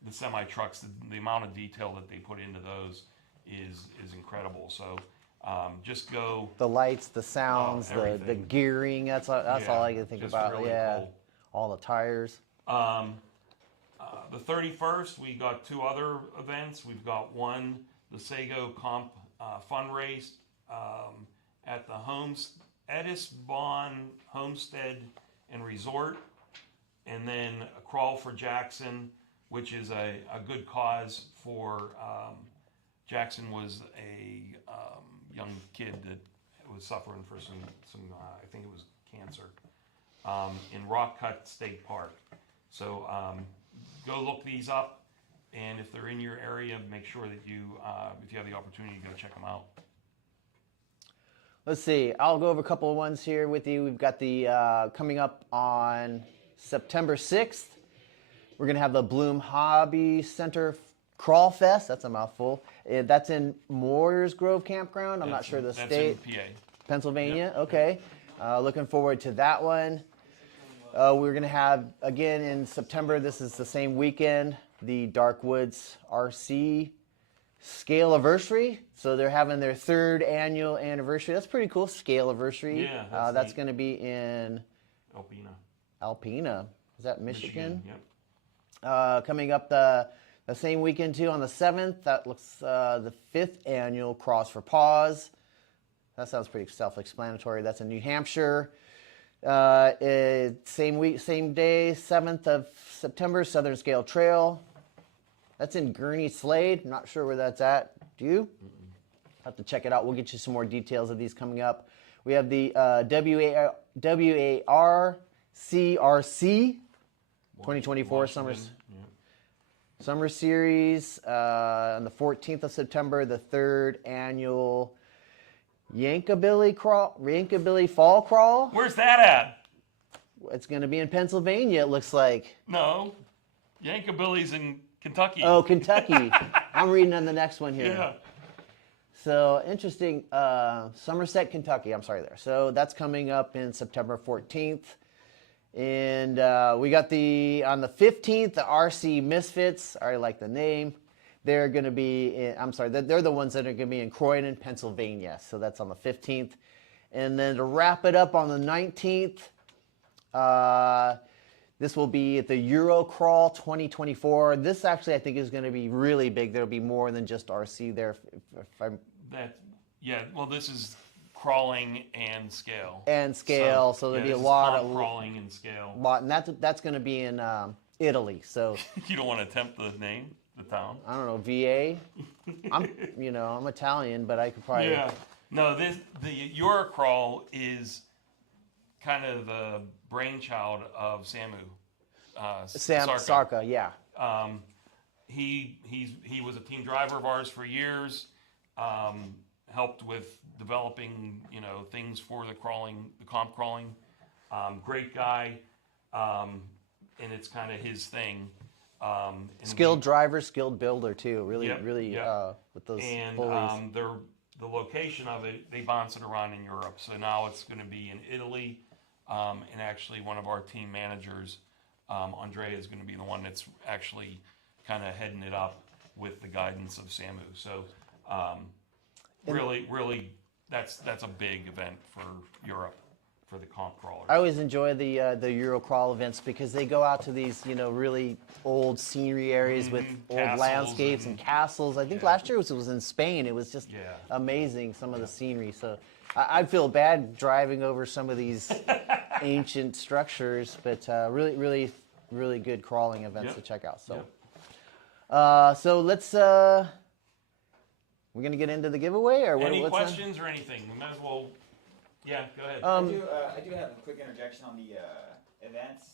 The semi trucks, the amount of detail that they put into those is incredible. So just go. The lights, the sounds, the everything. gearing. That's all I can think just about. really Yeah, cool. all the tires. The 31st, we got 2 other events. We've got one, the Sago Comp Fun Race at the Eddisbon Homestead and Resort, and then a Crawl for Jackson, which is a good cause for Jackson was a young kid that was suffering for some I think it was cancer in Rock Cut State Park. So go look these up, and if they're in your area, make sure that you, if you have the opportunity, go check them out. Let's see. I'll go over a couple of ones here with you. We've got the coming up on September 6th. We're going to have the Bloom Hobby Center Crawl Fest. That's a mouthful. That's in Moyers Grove Campground. I'm not sure the state. That's in PA. Pennsylvania. Yep. Okay. Looking forward to that one. We're going to have, again, in September, this is the same weekend, the Dark Woods RC Scale-iversary. So they're having their 3rd annual anniversary. That's pretty cool, Scale-iversary. Yeah, that's going to be in Alpena. Is that Michigan? Yep. Coming up the same weekend, too, on the 7th. That looks the 5th annual Cross for Paws. That sounds pretty self-explanatory. That's in New Hampshire. Same week, same day, 7th of September, Southern Scale Trail. That's in Gurney Slade. Not sure where that's at. Do you? Have to check it out. We'll get you some more details of these coming up. We have the WARCRC 2024 Summer Series on the 14th of September, the 3rd annual Yankabilly Fall Crawl. Where's that at? It's going to be in Pennsylvania, it looks like. No, Yankabilly's in Kentucky. Oh, Kentucky. I'm reading on the next one here. Yeah. So, interesting. Somerset, Kentucky. I'm sorry there. So, that's coming up in September 14th. And we got on the 15th, the RC Misfits. I already like the name. They're going to be they're the ones that are going to be in Croydon, Pennsylvania. So that's on the 15th. And then to wrap it up on the 19th, this will be at the Eurocrawl 2024. This actually, I think, is going to be really big. There'll be more than just RC there. Well, this is crawling and scale. And scale, so there'll be a this is lot comp of crawling and scale. and that's going to be in Italy. So You don't want to attempt the name, the town. I don't know, VA. I'm I'm Italian, but I could probably. Yeah. No, the Eurocrawl is kind of the brainchild of Samu. Sam Sarka, yeah. He was a team driver of ours for years. Helped with developing things for the comp crawling. Great guy, and it's kind of his thing. Skilled driver, skilled builder too. Really, Yep, really yep. with those And pulleys. the location of it, they bounce it around in Europe. So now it's going to be in Italy, and actually one of our team managers, Andrea, is going to be the one that's actually kind of heading it up with the guidance of Samu. So really, that's a big event for Europe for the comp crawlers. I always enjoy the Eurocrawl events because they go out to these really old scenery areas with old Castles landscapes and castles. I think last year it was in Spain. It was just amazing, some of the scenery. So I feel bad driving over some of these ancient structures, but really good crawling events to check out. So so let's we're gonna get into the giveaway, or Any what's questions or anything? We might as well. Yeah, go ahead. I do have a quick interjection on the events.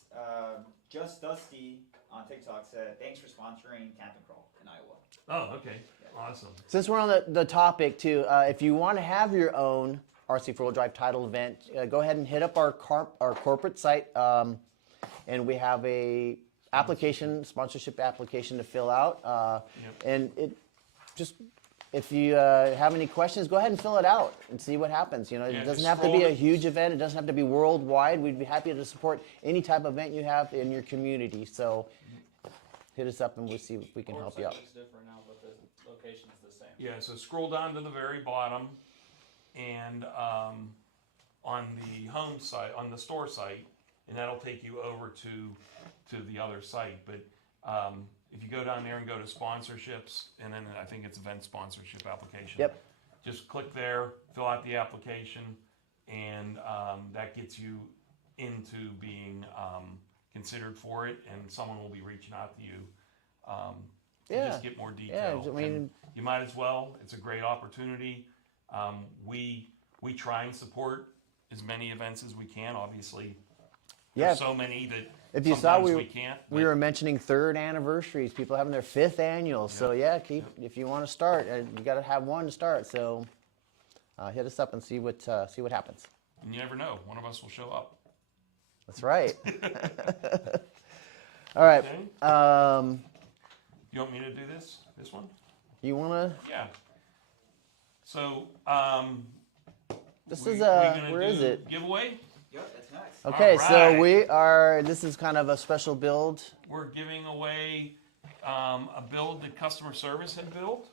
Just Dusty on TikTok said, "Thanks for sponsoring Camp and Crawl in Iowa." Oh, okay, awesome. Since we're on the topic too, if you want to have your own RC four-wheel drive title event, go ahead and hit up our corporate site, and we have a sponsorship application to fill out, and it just. If you have any questions, go ahead and fill it out and see what happens. It doesn't have to be a huge event. It doesn't have to be worldwide. We'd be happy to support any type of event you have in your community. So hit us up and we'll see if we can help you out. It's different now, but the location is the same. Yeah, so scroll down to the very bottom, and on the home site, on the store site, and that'll take you over to the other site. But if you go down there and go to sponsorships, and then I think it's event sponsorship application. Yep. Just click there, fill out the application, and that gets you into being considered for it, and someone will be reaching out to you to just get more detail. Yeah, I mean, and you might as well. It's a great opportunity. We try and support as many events as we can. Obviously, there's so many that. If you saw, we can't. We were mentioning 3rd anniversaries, people having their 5th annual. So if you want to start, you got to have one to start. So hit us up and see what happens. And you never know, one of us will show up. That's right. All right. Okay. You want me to do this one? You want to? Yeah. So This we is gonna where is it? Giveaway. Yep, that's next. Okay, All so right. this is kind of a special build. We're giving away a build that customer service had built.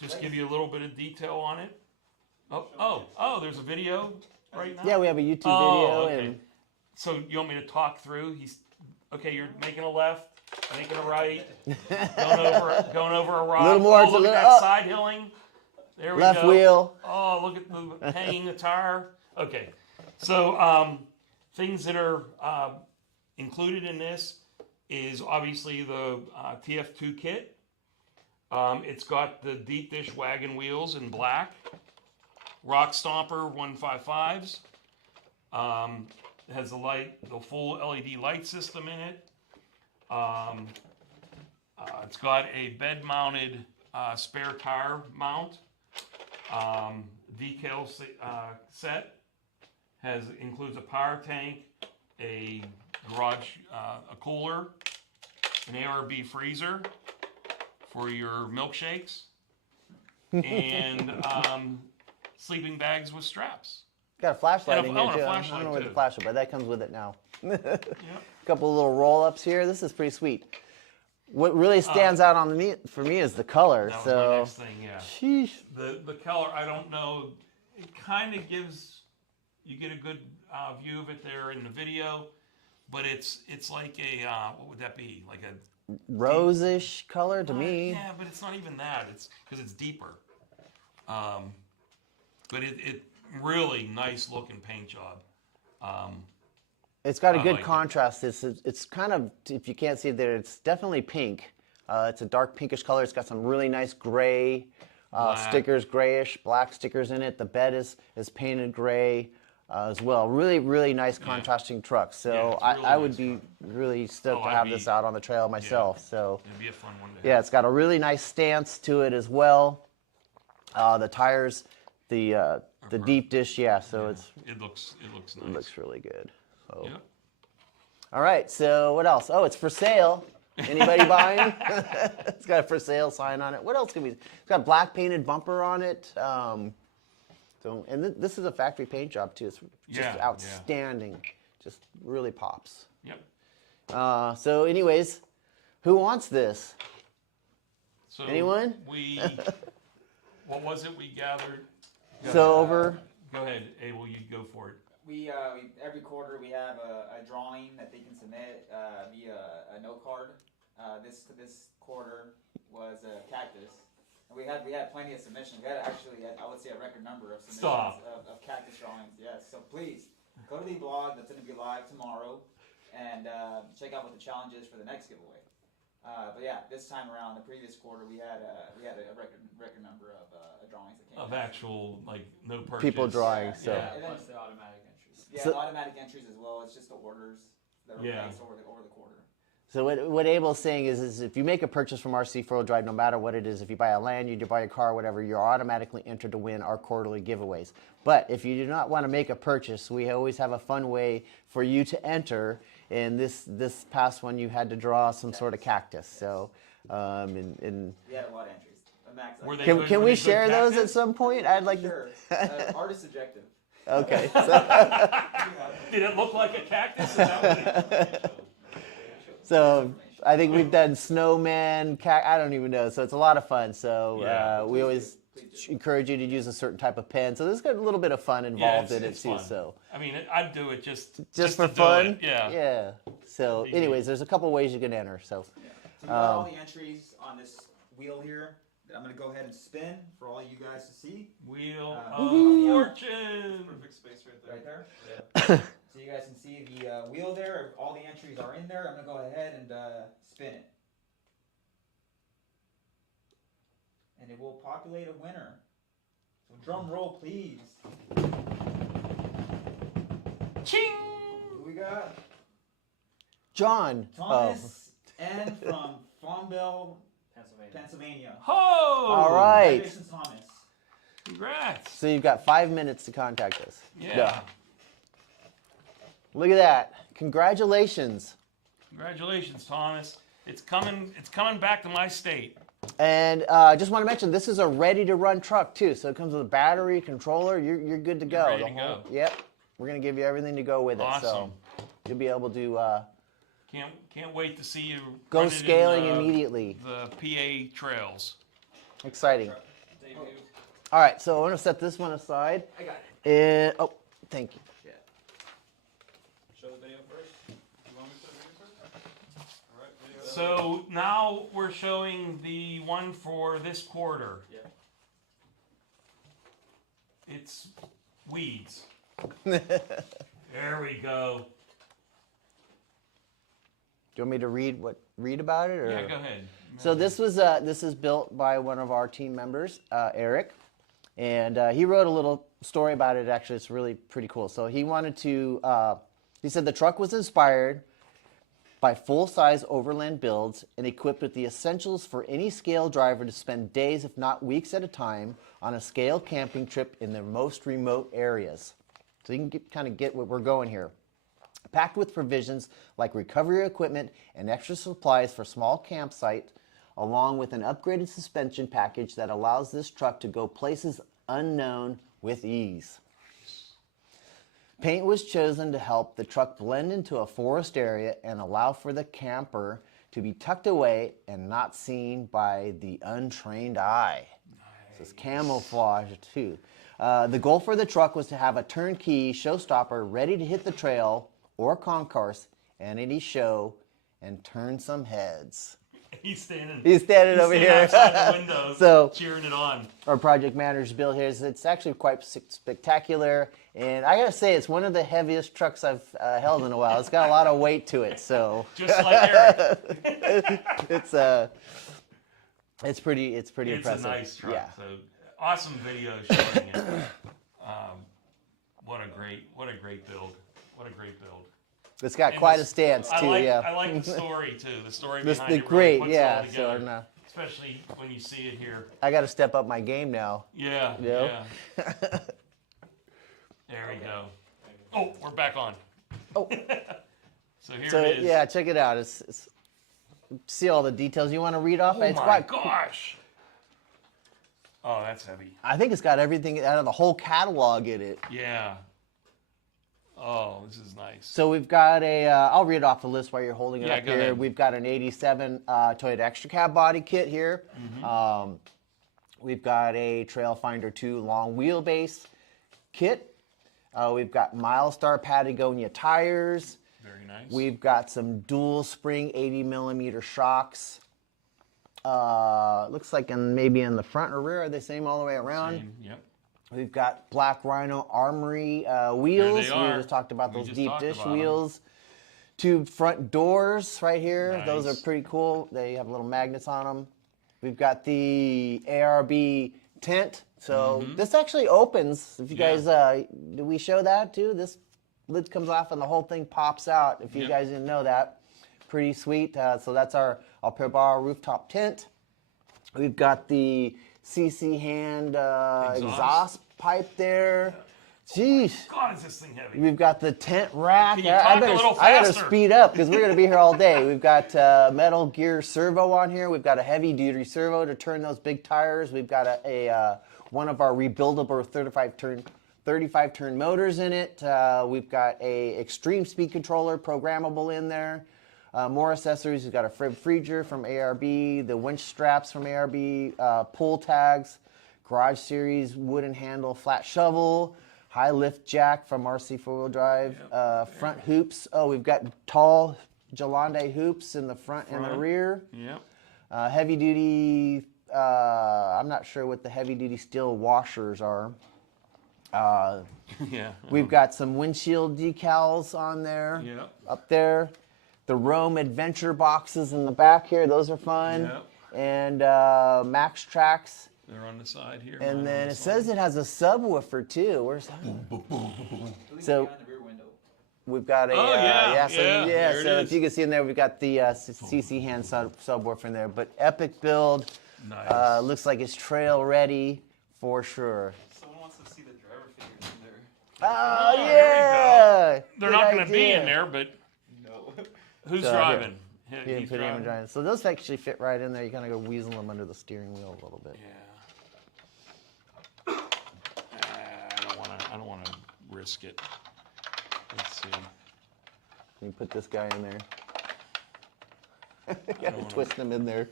Just give you a little bit of detail on it. Oh, there's a video right now? Yeah, we have a YouTube video. Okay. And So you want me to talk through? You're making a left, making a right, going over a rock. A little more to look the- at that side hilling. There we left go. wheel. Oh, look at the hanging the tire. Okay, so things that are included in this is obviously the TF2 kit. It's got the deep dish wagon wheels in black. Rock Stomper 155s. It has the full LED light system in it. It's got a bed-mounted spare tire mount. Decal set includes a power tank, a garage, a cooler, an ARB freezer for your milkshakes, and sleeping bags with straps. Got a flashlight in And here a too. I flashlight, don't know where the too. flashlight, but that comes with it now. Yep. Couple of little roll-ups here. This is pretty sweet. What really stands out for me is the color. That was so, my next thing, yeah. sheesh. The color, I don't know. It kind of you get a good view of it there in the video, but it's like a what would that be? Like rose-ish color to me. Yeah, but it's not even that. It's because it's deeper. But it really nice looking paint job. It's got a I good like it. contrast. It's kind of, if you can't see it there, it's definitely pink. It's a dark pinkish color. It's got some really nice gray Black. stickers, grayish, black stickers in it. The bed is painted gray as well. Really, really nice contrasting truck. So Yeah, it's a really I would nice be truck. really stoked to I'd have be- this out on the trail myself. So It'd be a fun one to yeah, have. it's got a really nice stance to it as well. The tires, the deep dish, yeah. So It looks nice. it looks really good. So. Yep. All right, so what else? Oh, it's for sale. Anybody buying? It's got a for sale sign on it. What else can we? It's got black painted bumper on it. This is a factory paint job too. It's just Yeah, outstanding. Just really pops. Yep. So, anyways, who wants this? So Anyone? What was it we gathered? So over. Go ahead, Abel. You go for it. We every quarter we have a drawing that they can submit via a note card. This quarter was a cactus. And we had plenty of submissions. We had actually I would say a record number of submissions of cactus drawings. Yes. So please go to the blog that's going to be live tomorrow and check out what the challenge is for the next giveaway. But yeah, this time around, the previous quarter we had a record number of drawings that came Of in. actual no purchase. People drawing, so. Yeah. And then, Plus the automatic entries. yeah, So- the automatic entries as well. It's just the orders that are Yeah. placed over the quarter. So what Abel's saying is if you make a purchase from RC 4-wheel drive, no matter what it is, if you buy a lanyard, you buy a car, whatever, you're automatically entered to win our quarterly giveaways. But if you do not want to make a purchase, we always have a fun way for you to enter. And this past one, you had to draw some sort of cactus. So, and We had a lot of entries. A max. Were they can, good- can were we they good share those at cactus? some point? I'd like Sure. to. Artist subjective. Okay. Did it look like a cactus? Is that what it- So I think we've done snowman, I don't even know. So it's a lot of fun. So Yeah. we always Please do. encourage you to use a certain type of pen. So there's got a little bit of fun involved in it it's too. fun. So I mean, I'd do it just for to do fun. it. Yeah. Yeah. So Easy. anyways, there's a couple ways you can enter. So So you got all the entries on this wheel here that I'm going to go ahead and spin for all you guys to see. Wheel Uh, of Woohoo. Fortune. Perfect space right there. Right there. Yeah. So you guys can see the wheel there. All the entries are in there. I'm going to go ahead and spin it. And it will populate a winner. So drum roll, please. Ching. Who we got? John. Thomas N. from Farmville, Pennsylvania. Pennsylvania. Ho! All right. Congratulations, Thomas. Congrats. So you've got 5 minutes to contact us. Yeah. Look at that. Congratulations. Congratulations, Thomas. It's coming back to my state. And I just want to mention, this is a ready-to-run truck, too. So it comes with a battery, controller. You're good to go. ready The to go. Yep. We're going to give you everything to go with it. Awesome. So you'll be able to Can't wait to see you go run it in, scaling immediately. the PA trails. Exciting. Debut. All right, so I'm going to set this one aside. I got it. And, oh, thank you. Show the video first. You want me to show the video first? All right. Video. So now we're showing the one for this quarter. Yeah. It's weeds. There we go. Do you want me to read about it? Or? Yeah, go ahead. So this is built by one of our team members, Eric, and he wrote a little story about it. Actually, it's really pretty cool. So he wanted to. He said the truck was inspired by full-size Overland builds and equipped with the essentials for any scale driver to spend days, if not weeks at a time, on a scale camping trip in the most remote areas. So you can kind of get what we're going here. Packed with provisions like recovery equipment and extra supplies for small campsite, along with an upgraded suspension package that allows this truck to go places unknown with ease. Paint was chosen to help the truck blend into a forest area and allow for the camper to be tucked away and not seen by the untrained eye. So it's camouflage too. The goal for the truck was to have a turnkey showstopper ready to hit the trail or concourse at any show and turn some heads. He's standing over here. outside the windows, So- cheering it on. Our project manager's build here is it's actually quite spectacular, and I gotta say it's one of the heaviest trucks I've held in a while. It's got a lot of weight to it, so Just like Eric. it's pretty It's impressive. a nice truck. Yeah. So awesome video showing it. What a great build. What a great build. It's got And quite this- a stance too. I like the story too. The story This behind the it really great, puts yeah. it So all together. no, Especially when you see it here. I got to step up my game now. Yeah. Yep. Yeah. There we go. Oh, we're back on. Oh. So here So it is. yeah, check it out. It's see all the details. You want to read off? Oh It's my quite- gosh. Oh, that's heavy. I think it's got everything out of the whole catalog in it. Yeah. Oh, this is nice. So we've got a, I'll read off the list while you're holding it Yeah, up go here. ahead. We've got an 87 Toyota Extra Cab body kit here. Mm-hmm. We've got a Trail Finder 2 long wheelbase kit. We've got Milestar Patagonia tires. Very nice. We've got some dual spring 80 millimeter shocks. Looks like maybe in the front or rear. Are they same all the way around? Same, yep. We've got Black Rhino Armory wheels. There they are. We just talked about We those just deep talked dish about 'em. wheels. Two front doors right here. Those Nice. are pretty cool. They have little magnets on them. We've got the ARB tent. So this actually opens. If you Mm-hmm. Yeah. guys, do we show that too? This lid comes off and the whole thing pops out. If you Yep. guys didn't know that, pretty sweet. So that's our Apparel rooftop tent. We've got the CC hand exhaust pipe there. Jeez. God, is this thing heavy? We've got the tent rack. Can you talk a little I better faster? speed up because we're going to be here all day. We've got Metal Gear servo on here. We've got a heavy duty servo to turn those big tires. We've got a one of our rebuildable 35 turn motors in it. We've got a extreme speed controller programmable in there. More accessories. We've got a Fred Freezer from ARB, the winch straps from ARB, pull tags, Garage Series wooden handle flat shovel, high lift jack from RC 4-wheel drive, front hoops. Oh, we've got tall Jalande hoops in the front and the rear. Yep. Heavy duty, I'm not sure what the heavy duty steel washers are. Yeah. We've got some windshield decals on there, Yep. up there. The Rome Adventure boxes in the back here, those are fun. Yep. And Max Tracks. They're on the side here. And then it says it has a subwoofer too. Where's that? So- behind the rear window. We've got a Oh, yeah, there it so is. if you can see in there, we've got the CC hand subwoofer in there. But epic build. Nice. Looks like it's trail ready for sure. Someone wants to see the driver figures in there. Oh, there we yeah! They're Good not going to be idea. in there, but No. who's So, driving? Yeah, He's put him in driving. driving. So those actually fit right in there. You kind of go weasel them under the steering wheel a little bit. Yeah. I don't want to risk it. Let's see. You put this guy in there. You don't gotta wanna- twist them in there.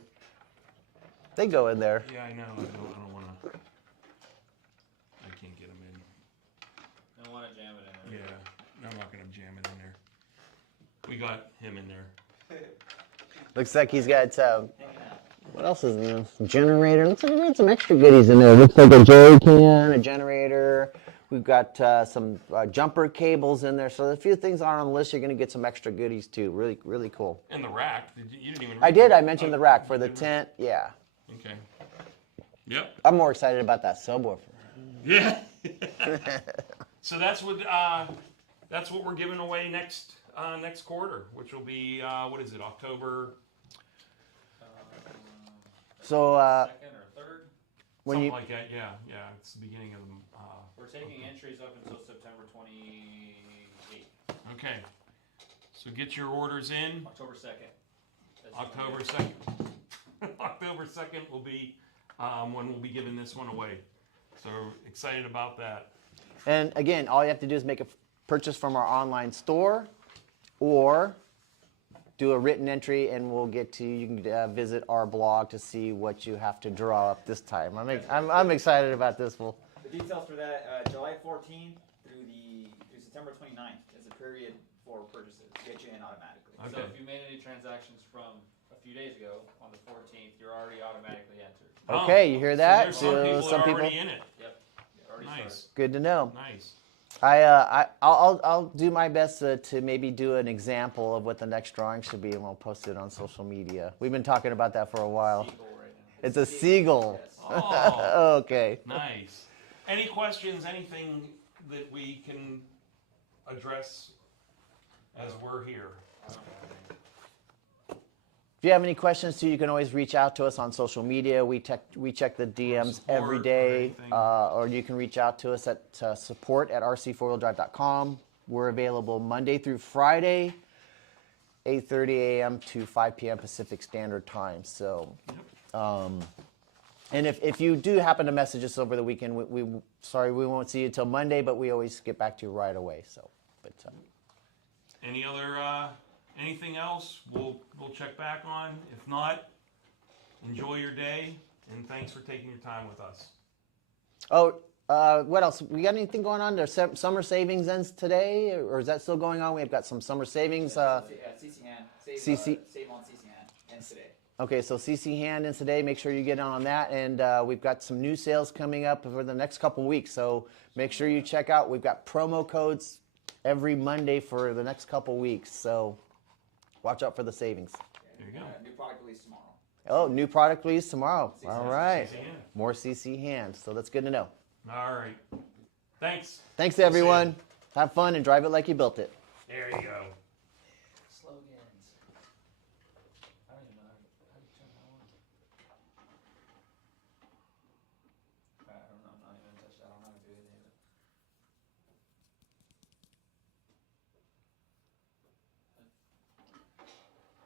They go in there. Yeah, I know. I don't want to. I can't get them in. Don't want to jam it in there. Yeah. I'm not going to jam it in there. We got him in there. Looks like he's got what else is in there? Generator. Looks like he got some extra goodies in there. Looks like a jerry can, a generator. We've got some jumper cables in there. So a few things are on the list. You're going to get some extra goodies too. Really, really cool. And the rack. You didn't even. I read did. that. I mentioned the rack for the tent. Yeah. Okay. Yep. I'm more excited about that subwoofer. Yeah. So that's what we're giving away next quarter, which will be what is it, October? So Second or third. when Something you like that. Yeah. It's the beginning of the. We're taking entries up until September 28th. Okay. So get your orders in. October 2nd. That's October Monday. 2nd. October 2nd will be when we'll be giving this one away. So excited about that. And again, all you have to do is make a purchase from our online store or do a written entry and we'll get to you can visit our blog to see what you have to draw up this time. I'm excited about this. The details for that, July 14th through September 29th is the period for purchases, get you in automatically. So Okay. if you made any transactions from a few days ago, on the 14th, you're already automatically entered. Okay, you hear that? So there's some people that are people. already in it. Yep. Already Nice, Good to know. nice. I'll do my best to maybe do an example of what the next drawing should be, and we'll post it on social media. We've been talking about that for a while. Seagull right now. It's a seagull. Yes. Oh, Okay. nice. Any questions, anything that we can address as we're here? I don't have any. If you have any questions too, you can always reach out to us on social media. We check the DMs support every or day, anything. or you can reach out to us at support@rc4wheeldrive.com. We're available Monday through Friday, 8:30 a.m. to 5 p.m. Pacific Standard Time. So, and if you do happen to message us over the weekend, we sorry we won't see you till Monday, but we always get back to you right away. So, but. Any other, anything else we'll check back on? If not, enjoy your day, and thanks for taking your time with us. Oh, what else? We got anything going on? There's summer savings ends today, or is that still going on? We've got some summer savings. CC hand, save on CC hand, ends today. Okay, so CC Hand ends today. Make sure you get on that, and we've got some new sales coming up over the next couple weeks. So make sure you check out. We've got promo codes every Monday for the next couple weeks. So watch out for the savings. There you go. New product release tomorrow. Oh, new product release tomorrow. CC All Hand. right, CC Hand. more CC Hand. So that's good to know. All right. Thanks. Thanks everyone. Have fun and drive it like you built it. There you go. Slogans. I don't even know how to turn that on. I don't know. I'm not even gonna touch that. I don't know how to do anything with it.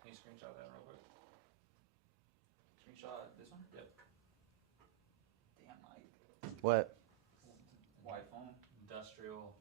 Can you screenshot that real quick? Screenshot this one? Yep. Damn, Mike. What? White phone. Industrial